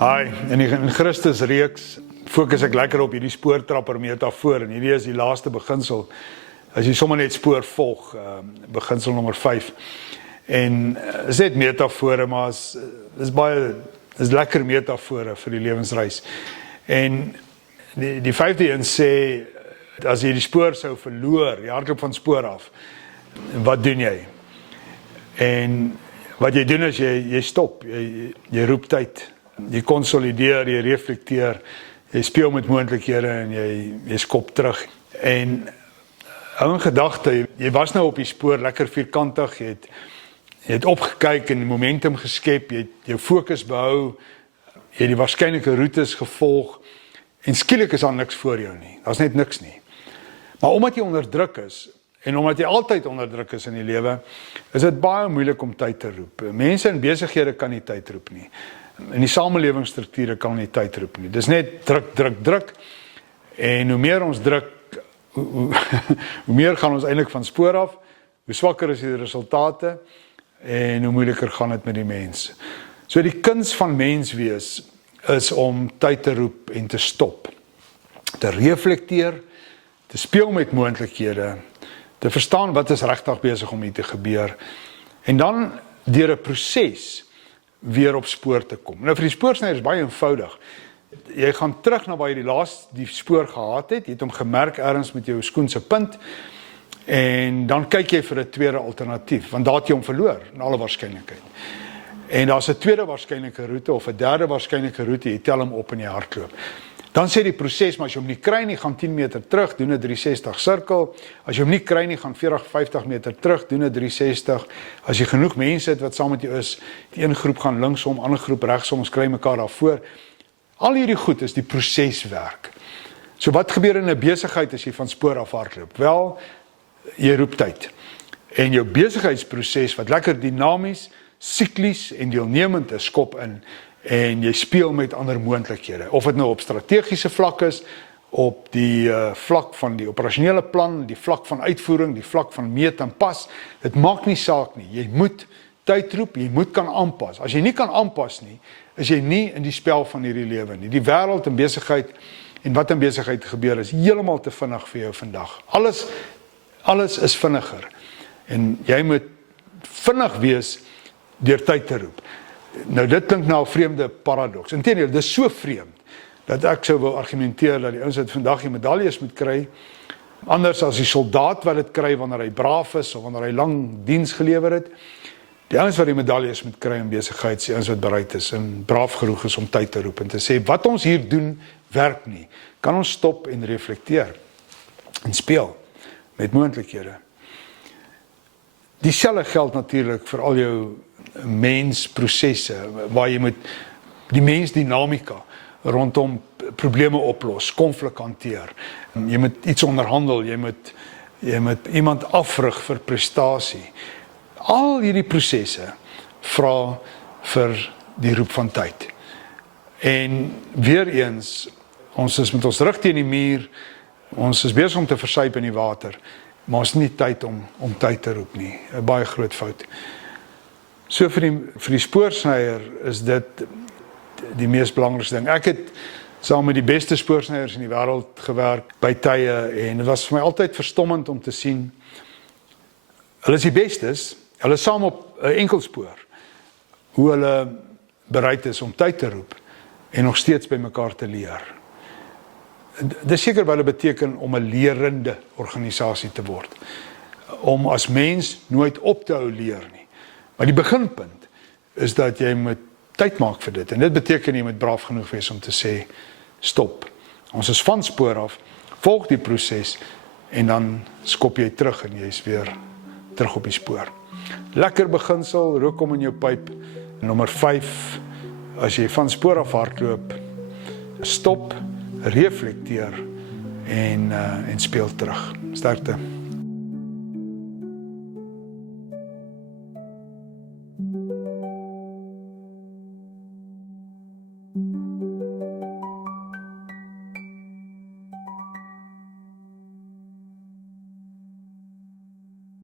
Hi, in Christus reeks fokus ek lekker op hierdie spoortrapper metafoor en hierdie is die laaste beginsel. As jy sommer net spoor volg, beginsel nommer 5. En is net metafore, maar is lekker metafore vir die lewensreis. En die 5de een sê, as jy die spoor sou verloor, jy hardloop van spoor af, wat doen jy? En wat jy doen is, jy stop, jy roep tyd, jy konsolideer, jy reflekteer, jy speel met moontlikhede en jy skop terug. En hou in gedagte, jy was nou op die spoor, lekker vierkantig, jy het opgekyk en momentum geskep, jy het jou fokus behou, jy het die waarskynlike roetes gevolg, en skielik is daar niks voor jou nie, daar is net niks nie. Maar omdat jy onder druk is, en omdat jy altyd onder druk is in die lewe, is dit baie moeilik om tyd te roep. Mense in besighede kan nie tyd roep nie. In die samelewingsstrukture kan nie tyd roep nie. Dis net druk. En hoe meer ons druk, hoe meer gaan ons eintlik van spoor af, hoe swakker is die resultate, en hoe moeiliker gaan dit met die mens. So die kuns van mens wees, is om tyd te roep en te stop. Te reflekteer, te speel met moontlikhede, te verstaan wat is regtig besig om hier te gebeur, en dan deur 'n proses weer op spoor te kom. Nou vir die spoorsnyer is baie eenvoudig. Jy gaan terug na waar jy die spoor gehad het, jy het hom gemerk ergens met jou skoen se punt, en dan kyk jy vir 'n tweede alternatief, want daar het jy hom verloor, in alle waarskynlikheid. En daar's 'n tweede waarskynlike roete, of 'n derde waarskynlike roete, jy tel hom op in jy hardloop. Dan sê die proses, maar as jy hom nie kry nie, gaan 10 meter terug, doen 'n 360 sirkel. As jy hom nie kry nie, gaan 40, 50 meter terug, doen 'n 360. As jy genoeg mense het wat saam met jou is, die een groep gaan linksom, ander groep regsom, ons kry mekaar daarvoor. Al hierdie goed is die proseswerk. So wat gebeur in 'n besigheid as jy van spoor af hardloop? Wel, jy roep tyd. En jou besigheidsproses wat lekker dinamies, siklies en deelnemend is, skop in. En jy speel met ander moontlikhede, of dit nou op strategiese vlak is, op die vlak van die operasionele plan, die vlak van uitvoering, die vlak van meet en pas, dit maak nie saak nie, jy moet tyd roep, jy moet kan aanpas. As jy nie kan aanpas nie, is jy nie in die spel van hierdie lewe nie. Die wêreld en besigheid, en wat in besigheid gebeur, is heeltemal te vinnig vir jou vandag. Alles is vinniger, en jy moet vinnig wees deur tyd te roep. Nou dit klink nou 'n vreemde paradoks. Inteendeel, dis so vreemd, dat ek sou wil argumenteer dat die ouens wat vandag die medaljes moet kry, anders as die soldaat wat dit kry wanneer hy braaf is, of wanneer hy lang diens gelewer het, die ouens wat die medaljes moet kry in besigheid, die ouens wat bereid is, en braaf genoeg is om tyd te roep, en te sê, wat ons hier doen, werk nie. Kan ons stop en reflekteer, en speel, met moontlikhede. Dieselfde geld natuurlik vir al jou mensprosesse, waar jy moet die mensdinamika rondom probleme oplos, konflik hanteer. Jy moet iets onderhandel, jy moet iemand afrig vir prestasie. Al hierdie prosesse vra vir die roep van tyd. En weer eens, ons is met ons rug teen die muur, ons is besig om te versuip in die water, maar ons het nie tyd om tyd te roep nie. 'n baie groot fout. So vir die spoorsnyer is dit die mees belangrikste ding. Ek het saam met die beste spoorsnyers in die wêreld gewerk by tye, en dit was vir my altyd verstommend om te sien, hulle is die bestes, hulle is saam op 'n enkelspoor, hoe hulle bereid is om tyd te roep, en nog steeds by mekaar te leer. Dit is seker wat dit beteken om 'n lerende organisasie te word, om as mens nooit op te hou leer nie. Maar die beginpunt is dat jy moet tyd maak vir dit. En dit beteken jy moet braaf genoeg wees om te sê, stop. Ons is van spoor af, volg die proses, en dan skop jy terug, en jy is weer terug op die spoor. Lekker beginsel, rook hom in jou pyp. Nommer 5, as jy van spoor af hardloop, stop, reflekteer, en speel terug. Sterkte.